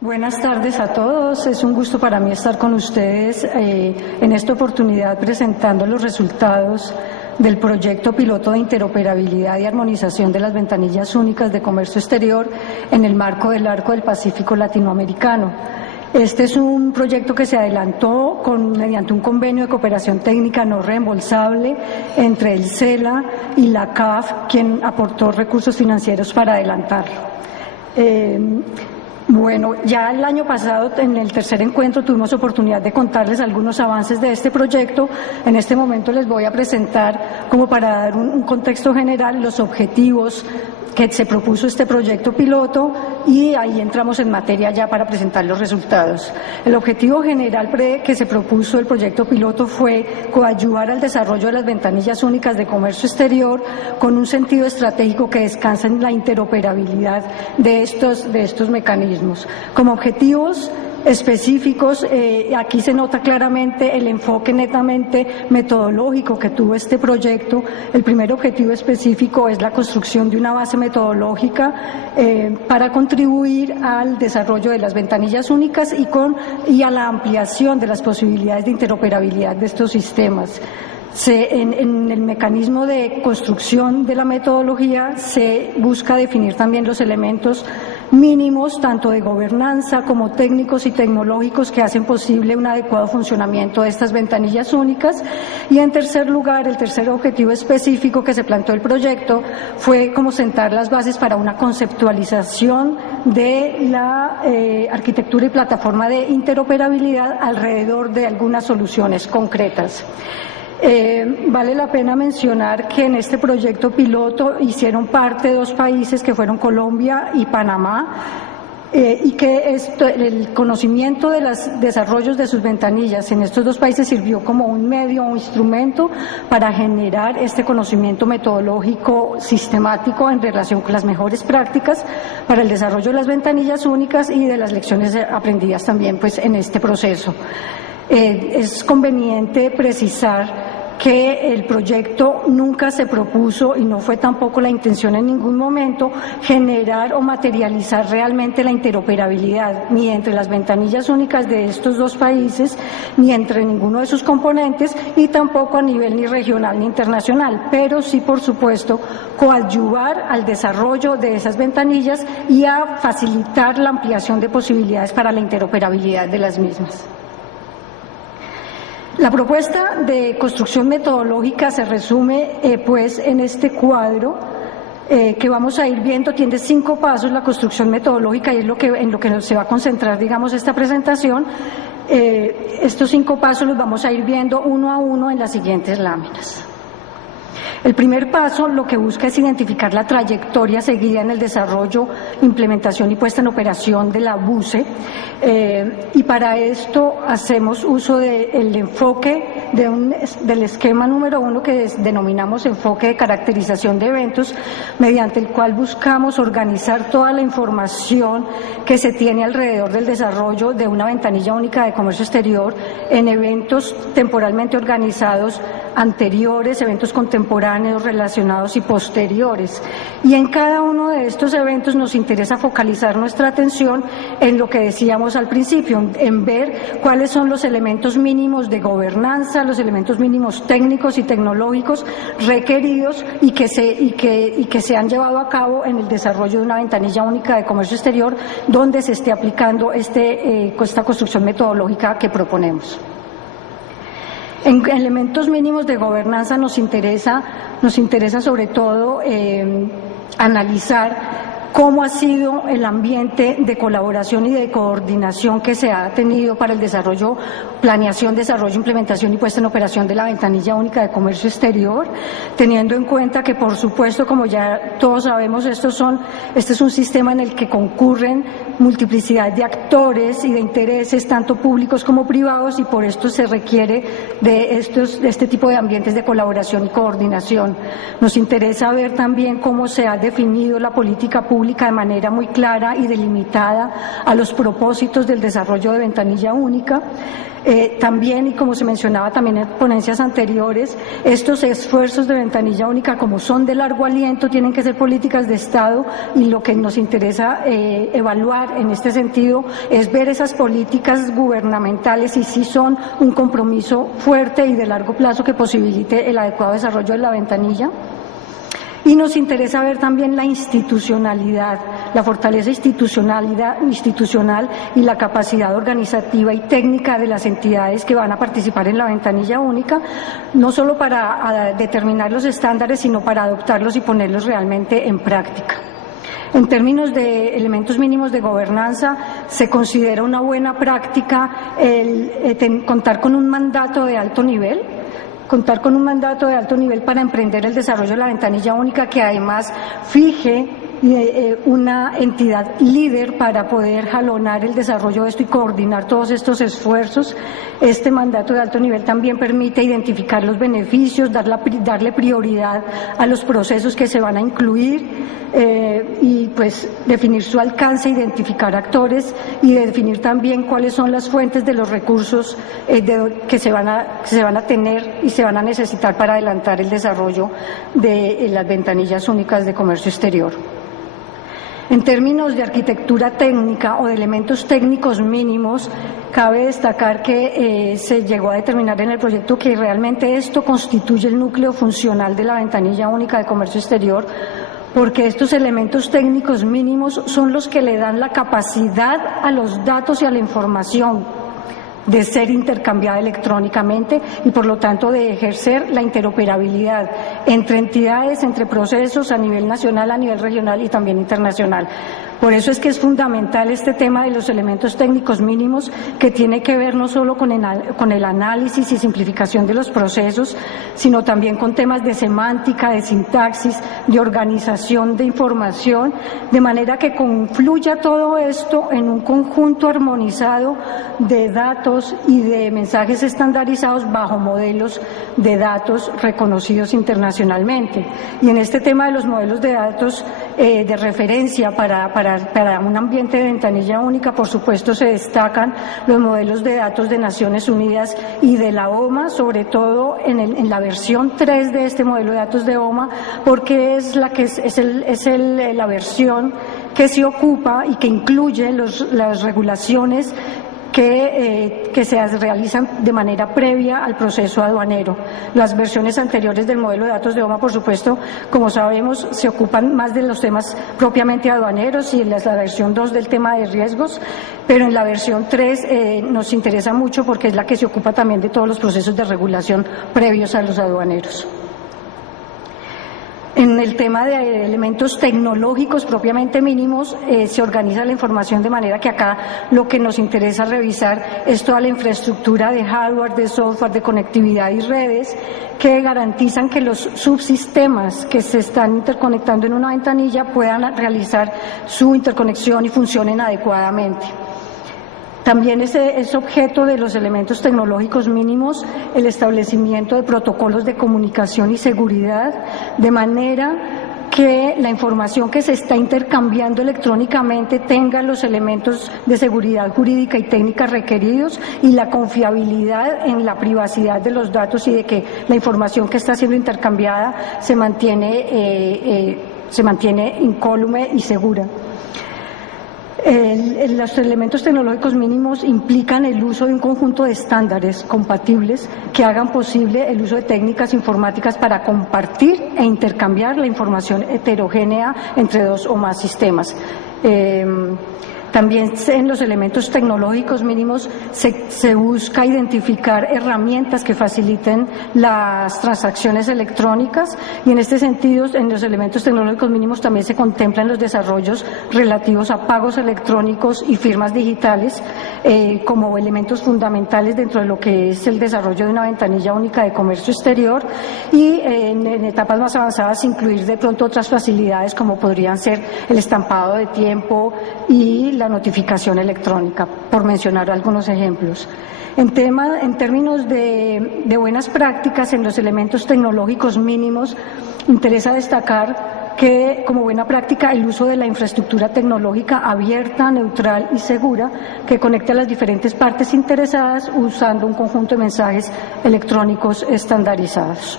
Buenas tardes a todos. Es un gusto para mí estar con ustedes en esta oportunidad presentando los resultados del proyecto piloto de interoperabilidad y armonización de las ventanillas únicas de comercio exterior en el marco del Arco del Pacífico Latinoamericano. Este es un proyecto que se adelantó mediante un convenio de cooperación técnica no reembolsable entre el CELA y la CAF, quien aportó recursos financieros para adelantarlo. Bueno, ya el año pasado, en el tercer encuentro, tuvimos oportunidad de contarles algunos avances de este proyecto. En este momento les voy a presentar, como para dar un contexto general, los objetivos que se propuso este proyecto piloto y ahí entramos en materia ya para presentar los resultados. El objetivo general que se propuso el proyecto piloto fue coadyuvar al desarrollo de las ventanillas únicas de comercio exterior con un sentido estratégico que descansa en la interoperabilidad de estos mecanismos. Como objetivos específicos, aquí se nota claramente el enfoque netamente metodológico que tuvo este proyecto. El primer objetivo específico es la construcción de una base metodológica para contribuir al desarrollo de las ventanillas únicas y a la ampliación de las posibilidades de interoperabilidad de estos sistemas. En el mecanismo de construcción de la metodología se busca definir también los elementos mínimos, tanto de gobernanza como técnicos y tecnológicos, que hacen posible un adecuado funcionamiento de estas ventanillas únicas. Y en tercer lugar, el tercer objetivo específico que se planteó el proyecto fue como sentar las bases para una conceptualización de la arquitectura y plataforma de interoperabilidad alrededor de algunas soluciones concretas. Vale la pena mencionar que en este proyecto piloto hicieron parte dos países que fueron Colombia y Panamá, y que el conocimiento de los desarrollos de sus ventanillas en estos dos países sirvió como un medio o instrumento para generar este conocimiento metodológico sistemático en relación con las mejores prácticas para el desarrollo de las ventanillas únicas y de las lecciones aprendidas también pues en este proceso. Es conveniente precisar que el proyecto nunca se propuso, y no fue tampoco la intención en ningún momento, generar o materializar realmente la interoperabilidad, ni entre las ventanillas únicas de estos dos países, ni entre ninguno de sus componentes, y tampoco a nivel ni regional ni internacional, pero sí, por supuesto, coadyuvar al desarrollo de esas ventanillas y a facilitar la ampliación de posibilidades para la interoperabilidad de las mismas. La propuesta de construcción metodológica se resume pues en este cuadro que vamos a ir viendo. Tiene 5 pasos la construcción metodológica y es en lo que se va a concentrar, digamos, esta presentación. Estos 5 pasos los vamos a ir viendo uno a uno en las siguientes láminas. El primer paso lo que busca es identificar la trayectoria seguida en el desarrollo, implementación y puesta en operación de la BUCE, y para esto hacemos uso del enfoque del esquema número 1 que denominamos enfoque de caracterización de eventos, mediante el cual buscamos organizar toda la información que se tiene alrededor del desarrollo de una ventanilla única de comercio exterior en eventos temporalmente organizados anteriores, eventos contemporáneos, relacionados y posteriores. Y en cada uno de estos eventos nos interesa focalizar nuestra atención en lo que decíamos al principio, en ver cuáles son los elementos mínimos de gobernanza, los elementos mínimos técnicos y tecnológicos requeridos y que se han llevado a cabo en el desarrollo de una ventanilla única de comercio exterior donde se esté aplicando esta construcción metodológica que proponemos. En elementos mínimos de gobernanza nos interesa sobre todo analizar cómo ha sido el ambiente de colaboración y de coordinación que se ha tenido para el desarrollo, planeación, desarrollo, implementación y puesta en operación de la ventanilla única de comercio exterior, teniendo en cuenta que, por supuesto, como ya todos sabemos, este es un sistema en el que concurren multiplicidad de actores y de intereses, tanto públicos como privados, y por esto se requiere de este tipo de ambientes de colaboración y coordinación. Nos interesa ver también cómo se ha definido la política pública pública de manera muy clara y delimitada a los propósitos del desarrollo de ventanilla única. También, y como se mencionaba también en ponencias anteriores, estos esfuerzos de ventanilla única, como son de largo aliento, tienen que ser políticas de Estado, y lo que nos interesa evaluar en este sentido es ver esas políticas gubernamentales y si son un compromiso fuerte y de largo plazo que posibilite el adecuado desarrollo de la ventanilla. Y nos interesa ver también la institucionalidad, la fortaleza institucional y la capacidad organizativa y técnica de las entidades que van a participar en la ventanilla única, no solo para determinar los estándares, sino para adoptarlos y ponerlos realmente en práctica. En términos de elementos mínimos de gobernanza, se considera una buena práctica contar con un mandato de alto nivel, para emprender el desarrollo de la ventanilla única, que además fije una entidad líder para poder jalonar el desarrollo de esto y coordinar todos estos esfuerzos. Este mandato de alto nivel también permite identificar los beneficios, darle prioridad a los procesos que se van a incluir, y pues definir su alcance, identificar actores y definir también cuáles son las fuentes de los recursos que se van a tener y se van a necesitar para adelantar el desarrollo de las ventanillas únicas de comercio exterior. En términos de arquitectura técnica o de elementos técnicos mínimos, cabe destacar que se llegó a determinar en el proyecto que realmente esto constituye el núcleo funcional de la ventanilla única de comercio exterior, porque estos elementos técnicos mínimos son los que le dan la capacidad a los datos y a la información de ser intercambiada electrónicamente y por lo tanto de ejercer la interoperabilidad entre entidades, entre procesos a nivel nacional, a nivel regional y también internacional. Por eso es que es fundamental este tema de los elementos técnicos mínimos, que tiene que ver no solo con el análisis y simplificación de los procesos, sino también con temas de semántica, de sintaxis, de organización de información, de manera que confluya todo esto en un conjunto armonizado de datos y de mensajes estandarizados bajo modelos de datos reconocidos internacionalmente. Y en este tema de los modelos de datos de referencia para un ambiente de ventanilla única, por supuesto, se destacan los modelos de datos de Naciones Unidas y de la OMA, sobre todo en la versión 3 de este modelo de datos de OMA, porque es la versión que se ocupa y que incluye las regulaciones que se realizan de manera previa al proceso aduanero. Las versiones anteriores del modelo de datos de OMA, por supuesto, como sabemos, se ocupan más de los temas propiamente aduaneros, y en la versión 2 del tema de riesgos, pero en la versión 3 nos interesa mucho porque es la que se ocupa también de todos los procesos de regulación previos a los aduaneros. En el tema de elementos tecnológicos propiamente mínimos, se organiza la información de manera que acá lo que nos interesa revisar es toda la infraestructura de hardware, de software, de conectividad y redes que garantizan que los subsistemas que se están interconectando en una ventanilla puedan realizar su interconexión y funcionen adecuadamente. También es objeto de los elementos tecnológicos mínimos el establecimiento de protocolos de comunicación y seguridad, de manera que la información que se está intercambiando electrónicamente tenga los elementos de seguridad jurídica y técnica requeridos y la confiabilidad en la privacidad de los datos, y de que la información que está siendo intercambiada se mantiene incólume y segura. Los elementos tecnológicos mínimos implican el uso de un conjunto de estándares compatibles que hagan posible el uso de técnicas informáticas para compartir e intercambiar la información heterogénea entre dos o más sistemas. También en los elementos tecnológicos mínimos se busca identificar herramientas que faciliten las transacciones electrónicas, y en este sentido en los elementos tecnológicos mínimos también se contemplan los desarrollos relativos a pagos electrónicos y firmas digitales como elementos fundamentales dentro de lo que es el desarrollo de una ventanilla única de comercio exterior, y en etapas más avanzadas incluir de pronto otras facilidades como podrían ser el estampado de tiempo y la notificación electrónica, por mencionar algunos ejemplos. En términos de buenas prácticas en los elementos tecnológicos mínimos, interesa destacar que, como buena práctica, el uso de la infraestructura tecnológica abierta, neutral y segura que conecte a las diferentes partes interesadas usando un conjunto de mensajes electrónicos estandarizados.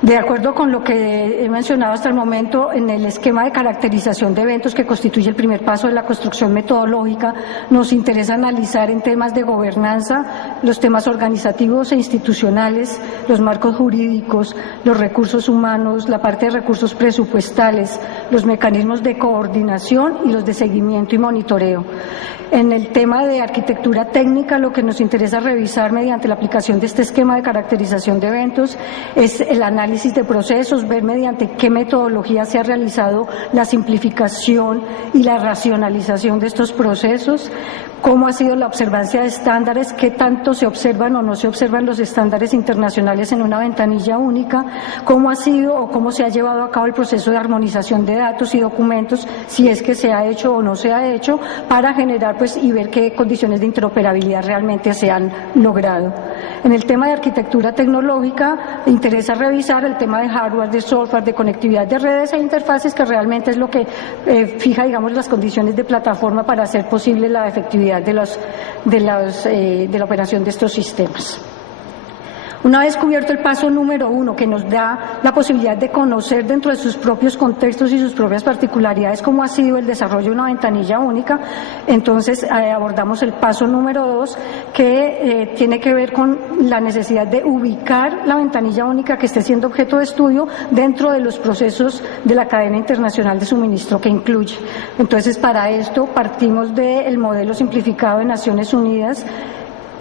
De acuerdo con lo que he mencionado hasta el momento, en el esquema de caracterización de eventos que constituye el primer paso de la construcción metodológica, nos interesa analizar en temas de gobernanza los temas organizativos e institucionales, los marcos jurídicos, los recursos humanos, la parte de recursos presupuestales, los mecanismos de coordinación y los de seguimiento y monitoreo. En el tema de arquitectura técnica, lo que nos interesa revisar mediante la aplicación de este esquema de caracterización de eventos es el análisis de procesos, ver mediante qué metodología se ha realizado la simplificación y la racionalización de estos procesos, cómo ha sido la observancia de estándares, qué tanto se observan o no se observan los estándares internacionales en una ventanilla única, cómo ha sido o cómo se ha llevado a cabo el proceso de armonización de datos y documentos, si es que se ha hecho o no se ha hecho, para generar y ver qué condiciones de interoperabilidad realmente se han logrado. En el tema de arquitectura tecnológica, interesa revisar el tema de hardware, de software, de conectividad de redes e interfaces, que realmente es lo que fija, digamos, las condiciones de plataforma para hacer posible la efectividad de la operación de estos sistemas. Una vez cubierto el paso número 1, que nos da la posibilidad de conocer dentro de sus propios contextos y sus propias particularidades cómo ha sido el desarrollo de una ventanilla única, entonces abordamos el paso número 2, que tiene que ver con la necesidad de ubicar la ventanilla única que esté siendo objeto de estudio dentro de los procesos de la cadena internacional de suministro que incluye. Entonces, para esto partimos del modelo simplificado de Naciones Unidas,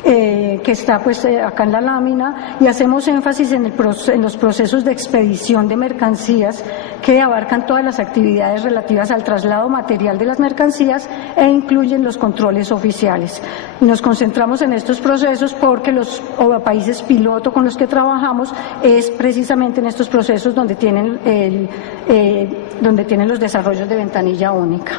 que está acá en la lámina, y hacemos énfasis en los procesos de expedición de mercancías que abarcan todas las actividades relativas al traslado material de las mercancías e incluyen los controles oficiales. Y nos concentramos en estos procesos porque los países piloto con los que trabajamos es precisamente en estos procesos donde tienen los desarrollos de ventanilla única.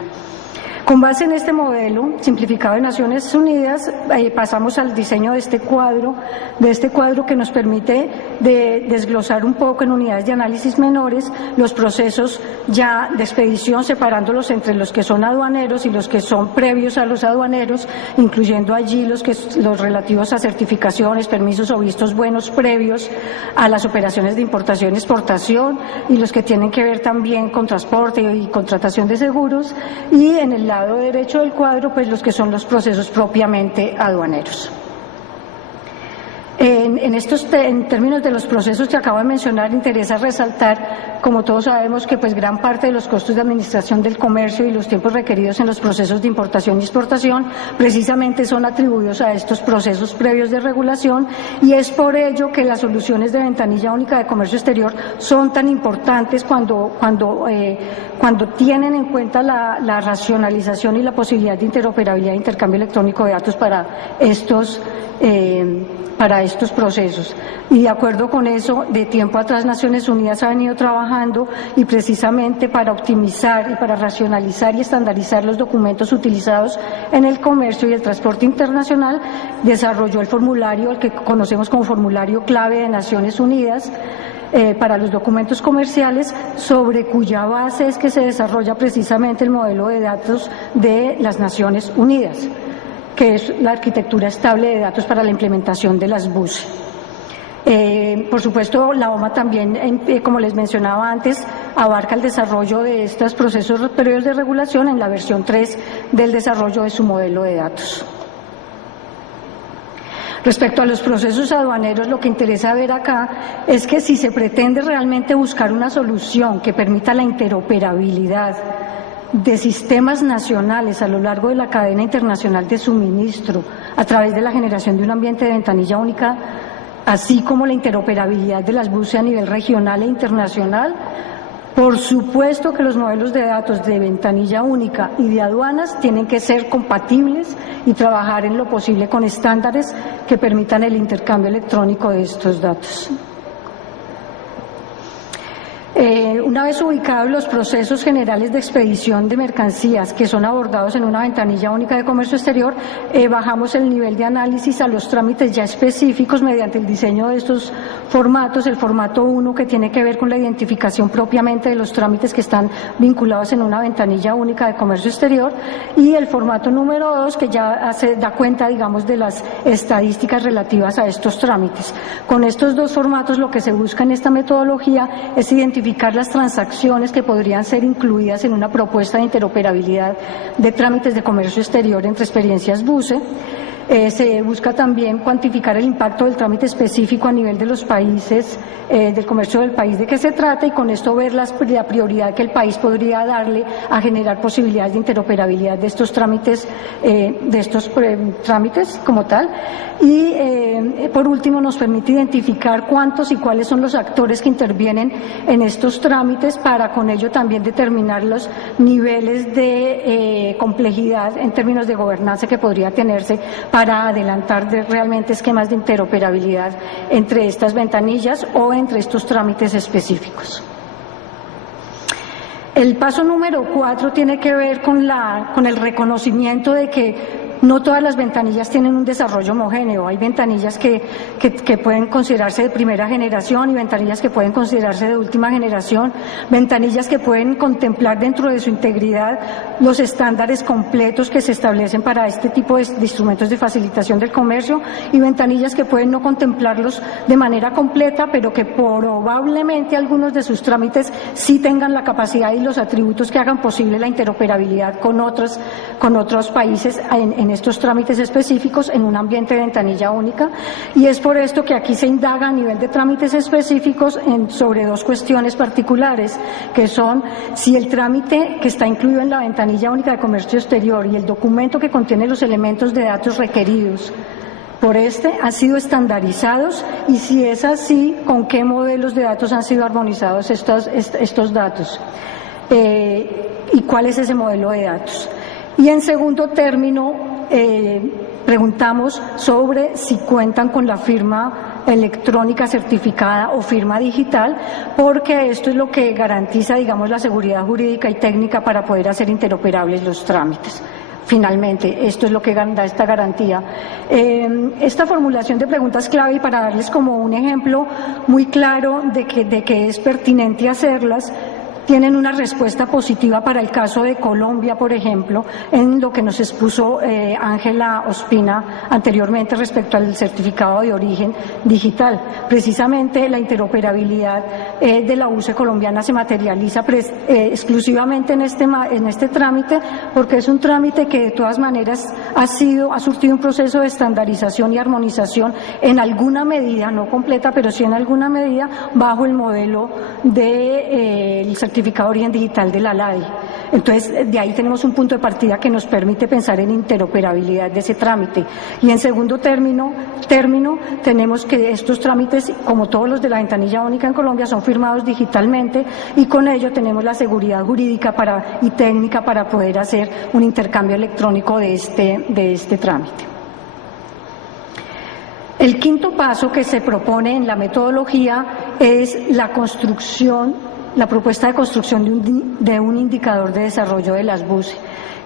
Con base en este modelo simplificado de Naciones Unidas, pasamos al diseño de este cuadro que nos permite desglosar un poco en unidades de análisis menores los procesos ya de expedición, separándolos entre los que son aduaneros y los que son previos a los aduaneros, incluyendo allí los relativos a certificaciones, permisos o vistos buenos previos a las operaciones de importación y exportación, y los que tienen que ver también con transporte y contratación de seguros, y en el lado derecho del cuadro, los que son los procesos propiamente aduaneros. En términos de los procesos que acabo de mencionar, interesa resaltar, como todos sabemos, que gran parte de los costos de administración del comercio y los tiempos requeridos en los procesos de importación y exportación precisamente son atribuidos a estos procesos previos de regulación, y es por ello que las soluciones de ventanilla única de comercio exterior son tan importantes cuando tienen en cuenta la racionalización y la posibilidad de interoperabilidad e intercambio electrónico de datos para estos procesos. Y de acuerdo con eso, de tiempo atrás Naciones Unidas ha venido trabajando, y precisamente para optimizar y para racionalizar y estandarizar los documentos utilizados en el comercio y el transporte internacional, desarrolló el formulario, el que conocemos como formulario clave de Naciones Unidas, para los documentos comerciales, sobre cuya base es que se desarrolla precisamente el modelo de datos de las Naciones Unidas, que es la arquitectura estable de datos para la implementación de las BUSE. Por supuesto, la OMA también, como les mencionaba antes, abarca el desarrollo de estos procesos previos de regulación en la versión 3 del desarrollo de su modelo de datos. Respecto a los procesos aduaneros, lo que interesa ver acá es que si se pretende realmente buscar una solución que permita la interoperabilidad de sistemas nacionales a lo largo de la cadena internacional de suministro a través de la generación de un ambiente de ventanilla única, así como la interoperabilidad de las BUSE a nivel regional e internacional, por supuesto que los modelos de datos de ventanilla única y de aduanas tienen que ser compatibles y trabajar en lo posible con estándares que permitan el intercambio electrónico de estos datos. Una vez ubicados los procesos generales de expedición de mercancías que son abordados en una ventanilla única de comercio exterior, bajamos el nivel de análisis a los trámites ya específicos mediante el diseño de estos formatos. El formato 1, que tiene que ver con la identificación propiamente de los trámites que están vinculados en una ventanilla única de comercio exterior, y el formato número 2, que ya da cuenta, digamos, de las estadísticas relativas a estos trámites. Con estos dos formatos, lo que se busca en esta metodología es identificar las transacciones que podrían ser incluidas en una propuesta de interoperabilidad de trámites de comercio exterior entre experiencias BUCE. Se busca también cuantificar el impacto del trámite específico a nivel de los países, del comercio del país de que se trata, y con esto ver la prioridad que el país podría darle a generar posibilidades de interoperabilidad de estos trámites, como tal. Y por último, nos permite identificar cuántos y cuáles son los actores que intervienen en estos trámites, para con ello también determinar los niveles de complejidad en términos de gobernanza que podría tenerse para adelantar realmente esquemas de interoperabilidad entre estas ventanillas o entre estos trámites específicos. El paso número 4 tiene que ver con el reconocimiento de que no todas las ventanillas tienen un desarrollo homogéneo. Hay ventanillas que pueden considerarse de primera generación y ventanillas que pueden considerarse de última generación, ventanillas que pueden contemplar dentro de su integridad los estándares completos que se establecen para este tipo de instrumentos de facilitación del comercio, y ventanillas que pueden no contemplarlos de manera completa, pero que probablemente algunos de sus trámites sí tengan la capacidad y los atributos que hagan posible la interoperabilidad con otros países en estos trámites específicos en un ambiente de ventanilla única. Y es por esto que aquí se indaga a nivel de trámites específicos sobre dos cuestiones particulares, que son si el trámite que está incluido en la ventanilla única de comercio exterior y el documento que contiene los elementos de datos requeridos por han sido estandarizados, y si es así, con qué modelos de datos han sido armonizados estos datos, y cuál es ese modelo de datos. Y en segundo término, preguntamos sobre si cuentan con la firma electrónica certificada o firma digital, porque esto es lo que garantiza, digamos, la seguridad jurídica y técnica para poder hacer interoperables los trámites. Finalmente, esto es lo que da esta garantía. Esta formulación de preguntas clave, y para darles como un ejemplo muy claro de que es pertinente hacerlas, tienen una respuesta positiva para el caso de Colombia, por ejemplo, en lo que nos expuso Ángela Ospina anteriormente respecto al certificado de origen digital. Precisamente la interoperabilidad de la UCE colombiana se materializa exclusivamente en este trámite, porque es un trámite que de todas maneras ha surtido un proceso de estandarización y armonización en alguna medida, no completa, pero sí en alguna medida, bajo el modelo del certificado de origen digital de la LADI. Entonces, de ahí tenemos un punto de partida que nos permite pensar en interoperabilidad de ese trámite. Y en segundo término, tenemos que estos trámites, como todos los de la ventanilla única en Colombia, son firmados digitalmente, y con ello tenemos la seguridad jurídica y técnica para poder hacer un intercambio electrónico de este trámite. El quinto paso que se propone en la metodología es la propuesta de construcción de un indicador de desarrollo de las BUCE,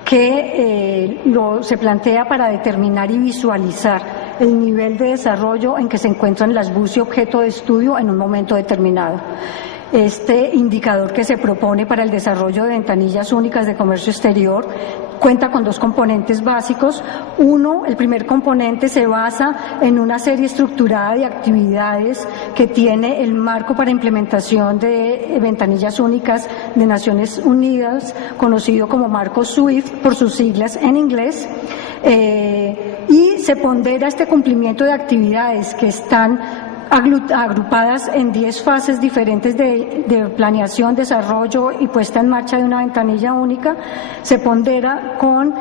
que se plantea para determinar y visualizar el nivel de desarrollo en que se encuentran las BUCE objeto de estudio en un momento determinado. Este indicador que se propone para el desarrollo de ventanillas únicas de comercio exterior cuenta con dos componentes básicos. El primer componente se basa en una serie estructurada de actividades que tiene el marco para implementación de ventanillas únicas de Naciones Unidas, conocido como marco SWIFT por sus siglas en inglés, y se pondera este cumplimiento de actividades que están agrupadas en 10 fases diferentes de planeación, desarrollo y puesta en marcha de una ventanilla única. Se pondera con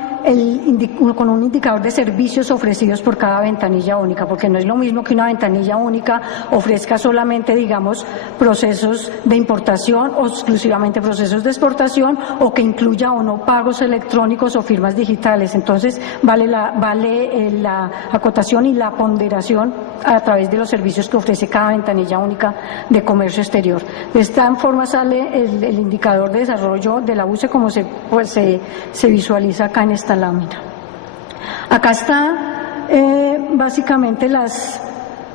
con un indicador de servicios ofrecidos por cada ventanilla única, porque no es lo mismo que una ventanilla única ofrezca solamente, digamos, procesos de importación o exclusivamente procesos de exportación, o que incluya o no pagos electrónicos o firmas digitales. Entonces, vale la acotación y la ponderación a través de los servicios que ofrece cada ventanilla única de comercio exterior. De esta forma sale el indicador de desarrollo de la UCE como se visualiza acá en esta lámina. Acá está básicamente las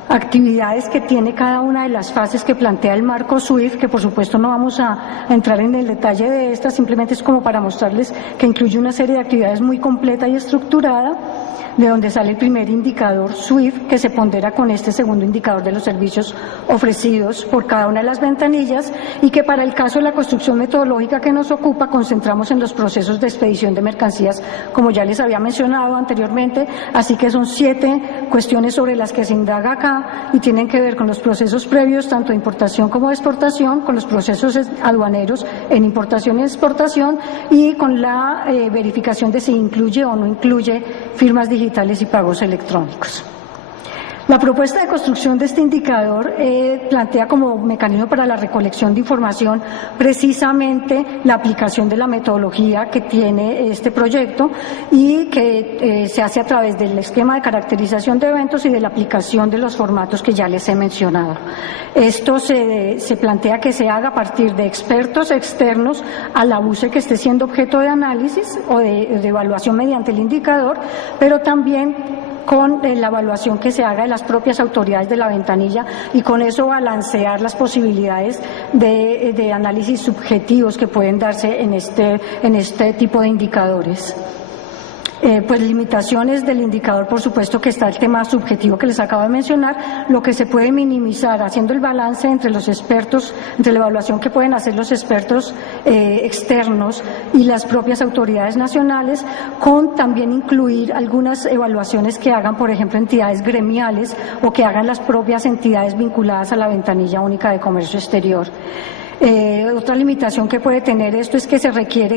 actividades que tiene cada una de las fases que plantea el marco SWIFT, que por supuesto no vamos a entrar en el detalle de estas, simplemente es como para mostrarles que incluye una serie de actividades muy completa y estructurada, de donde sale el primer indicador SWIFT, que se pondera con este segundo indicador de los servicios ofrecidos por cada una de las ventanillas, y que para el caso de la construcción metodológica que nos ocupa, concentramos en los procesos de expedición de mercancías, como ya les había mencionado anteriormente, así que son 7 cuestiones sobre las que se indaga acá y tienen que ver con los procesos previos, tanto de importación como de exportación, con los procesos aduaneros en importación y exportación, y con la verificación de si incluye o no incluye firmas digitales y pagos electrónicos. La propuesta de construcción de este indicador plantea como mecanismo para la recolección de información precisamente la aplicación de la metodología que tiene este proyecto y que se hace a través del esquema de caracterización de eventos y de la aplicación de los formatos que ya les he mencionado. Esto se plantea que se haga a partir de expertos externos a la UCE que esté siendo objeto de análisis o de evaluación mediante el indicador, pero también con la evaluación que se haga de las propias autoridades de la ventanilla, y con eso balancear las posibilidades de análisis subjetivos que pueden darse en este tipo de indicadores. Pues limitaciones del indicador, por supuesto que está el tema subjetivo que les acabo de mencionar, lo que se puede minimizar haciendo el balance entre los expertos, entre la evaluación que pueden hacer los expertos externos y las propias autoridades nacionales, con también incluir algunas evaluaciones que hagan, por ejemplo, entidades gremiales o que hagan las propias entidades vinculadas a la ventanilla única de comercio exterior. Otra limitación que puede tener esto es que se requiere